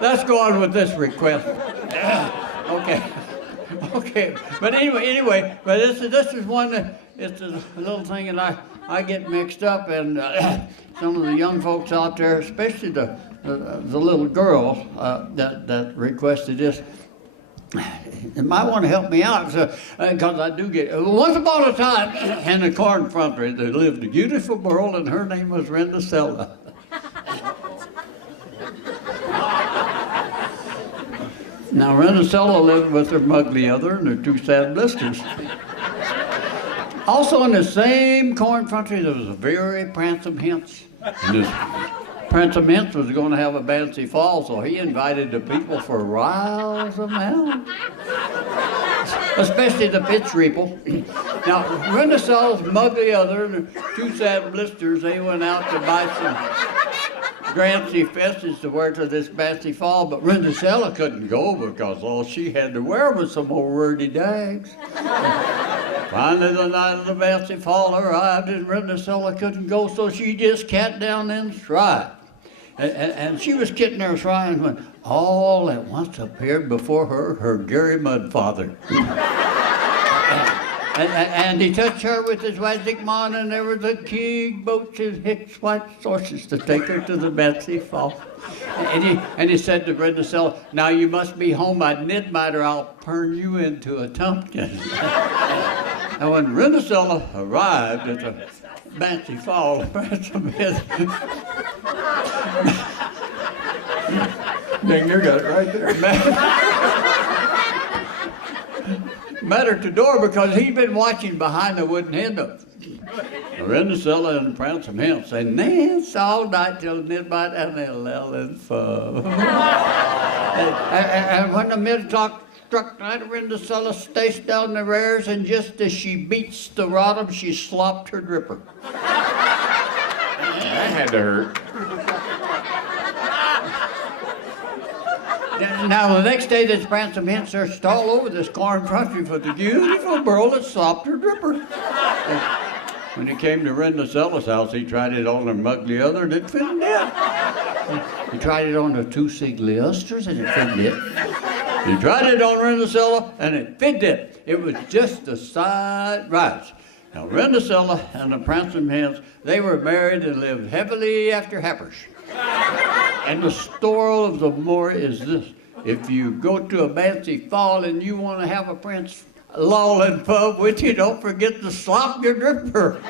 let's go on with this request. Okay. Okay. But anyway, but this is one that it's a little thing, and I get mixed up, and some of the young folks out there, especially the little girl that requested this, you might want to help me out, because I do get. Once upon a time, in the corn country, there lived a beautiful girl, and her name was Rendicella. Now, Rendicella lived with her mugly other and her two sad blisters. Also in the same corn country, there was a very pransome hench. And this pransome hench was going to have a fancy fall, so he invited the people for riles of them, especially the pitch reaple. Now, Rendicella's mugly other and her two sad blisters, they went out to buy some Grancy fesses to wear to this fancy fall, but Rendicella couldn't go because all she had to wear was some old wordy dags. Finally, the night of the fancy fall arrived, and Rendicella couldn't go, so she just cat down in stride. And she was kitting her shrine when all at once appeared before her Gary Mudfather. And he touched her with his magic wand, and there was a king boats and hicks white horses to take her to the fancy fall. And he said to Rendicella, "Now you must be home by midnight, or I'll turn you into a pumpkin." And when Rendicella arrived at the fancy fall, you got it right there. Met her at the door because he'd been watching behind the wooden window. Rendicella and Pransome Hench, they danced all night till midnight, and they lell in fun. And when the mid-clock struck night, Rendicella staced down the rares, and just as she beats the rottum, she slopped her dripper. That had to hurt. Now, the next day, this Pransome Hench searched all over this corn country for the beautiful girl that slopped her dripper. When he came to Rendicella's house, he tried it on her mugly other, and it fitted in. He tried it on her two sickly oysters, and it fitted in. He tried it on Rendicella, and it fitted in. It was just the side right. Now, Rendicella and the Pransome Hench, they were married and lived happily after happers. And the story of the moor is this: if you go to a fancy fall and you want to have a prince loll and pub with you, don't forget to slop your dripper.